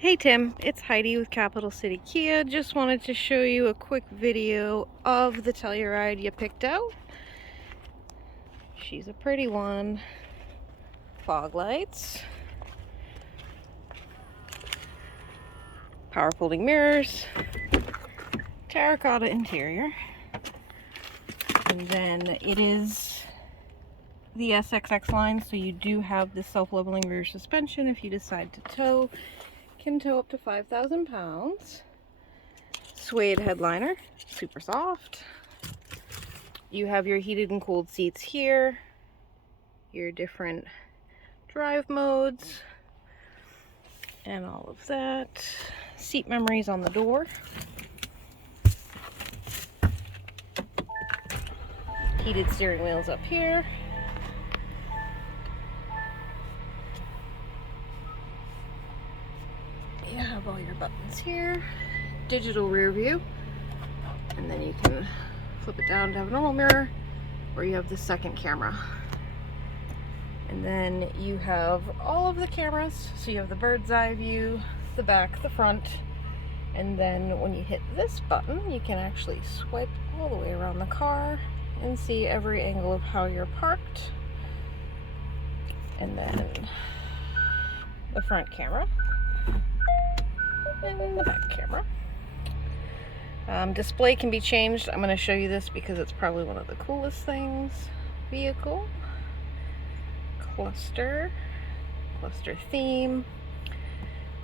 Hey Tim, it's Heidi with Capital City Kia. Just wanted to show you a quick video of the Telluride you picked out. She's a pretty one. Fog lights, power folding mirrors, terracotta interior, and then it is the SX line, so you do have the self-leveling rear suspension if you decide to tow. Can tow up to 5,000 pounds. Suede headliner, super soft. You have your heated and cooled seats here, your different drive modes, and all of that. Seat memories on the door. Heated steering wheels up here. You have all your buttons here. Digital rear view, and then you can flip it down to have a normal mirror, or you have the second camera. And then you have all of the cameras, so you have the bird's eye view, the back, the front, and then when you hit this button you can actually swipe all the way around the car and see every angle of how you're parked. And then the front camera and the back camera. Display can be changed. I'm going to show you this because it's probably one of the coolest things. Vehicle, cluster theme.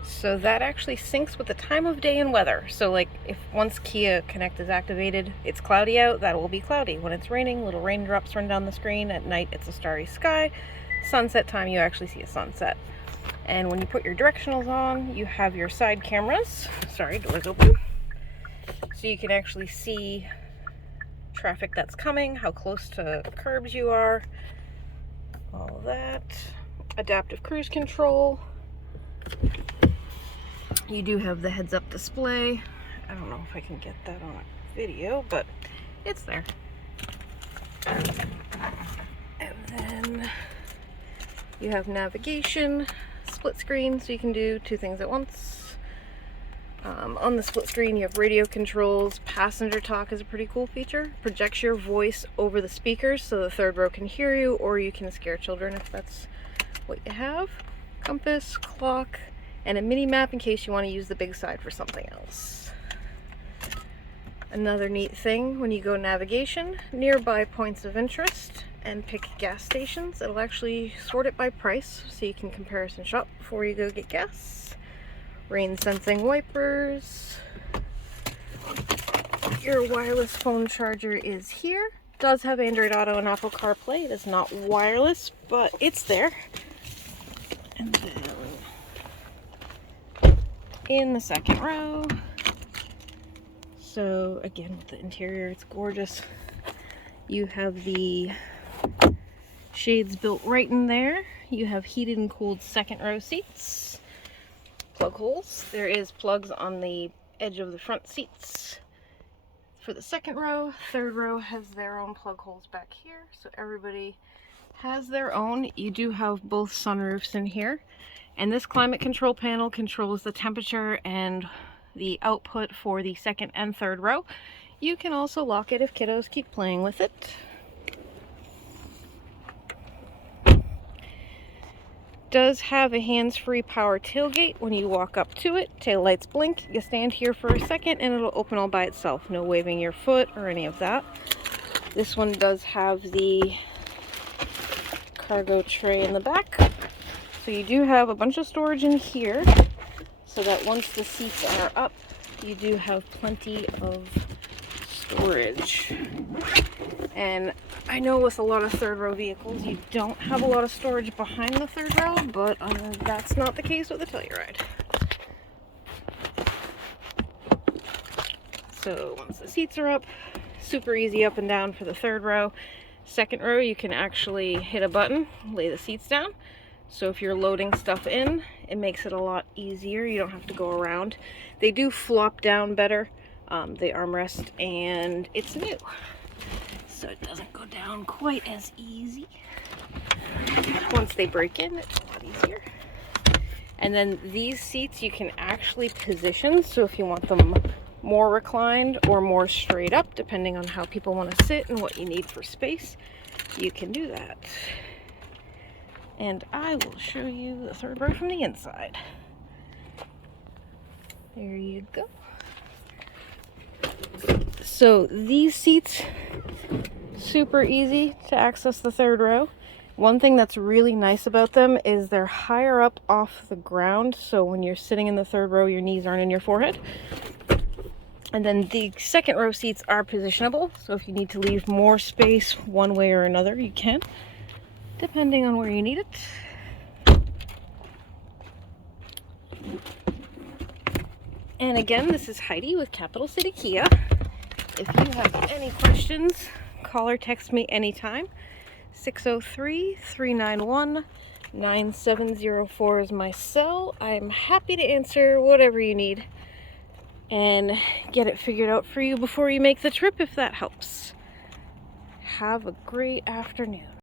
So that actually syncs with the time of day and weather. So like if once Kia Connect is activated, it's cloudy out, that will be cloudy. When it's raining, little raindrops run down the screen. At night, it's a starry sky. Sunset time, you actually see a sunset. And when you put your directionals on, you have your side cameras. Sorry, door's open. So you can actually see traffic that's coming, how close to curbs you are, all of that. Adaptive cruise control. You do have the heads-up display. I don't know if I can get that on a video, but it's there. And then you have navigation, split screen, so you can do two things at once. On the split screen, you have radio controls. Passenger talk is a pretty cool feature. Projects your voice over the speakers so the third row can hear you, or you can scare children if that's what you have. Compass, clock, and a mini map in case you want to use the big side for something else. Another neat thing, when you go navigation, nearby points of interest, and pick gas stations, it'll actually sort it by price so you can comparison shop before you go get gas. Rain sensing wipers. Your wireless phone charger is here. Does have Android Auto and Apple CarPlay. It is not wireless, but it's there. And then in the second row, so again with the interior, it's gorgeous. You have the shades built right in there. You have heated and cooled second row seats. Plug holes. There is plugs on the edge of the front seats for the second row. Third row has their own plug holes back here, so everybody has their own. You do have both sunroofs in here, and this climate control panel controls the temperature and the output for the second and third row. You can also lock it if kiddos keep playing with it. Does have a hands-free power tailgate. When you walk up to it, tail lights blink. You stand here for a second and it'll open all by itself. No waving your foot or any of that. This one does have the cargo tray in the back. So you do have a bunch of storage in here, so that once the seats are up, you do have plenty of storage. And I know with a lot of third row vehicles you don't have a lot of storage behind the third row, but that's not the case with the Telluride. So once the seats are up, super easy up and down for the third row. Second row, you can actually hit a button, lay the seats down. So if you're loading stuff in, it makes it a lot easier. You don't have to go around. They do flop down better, the armrest, and it's new, so it doesn't go down quite as easy. Once they break in, it's a lot easier. And then these seats you can actually position, so if you want them more reclined or more straight up, depending on how people want to sit and what you need for space, you can do that. And I will show you the third row from the inside. There you go. So these seats, super easy to access the third row. One thing that's really nice about them is they're higher up off the ground, so when you're sitting in the third row, your knees aren't in your forehead. And then the second row seats are positionable, so if you need to leave more space one way or another, you can, depending on where you need it. And again, this is Heidi with Capital City Kia. If you have any questions, call or text me anytime. 603-391-9704 is my cell. I'm happy to answer whatever you need and get it figured out for you before you make the trip, if that helps. Have a great afternoon.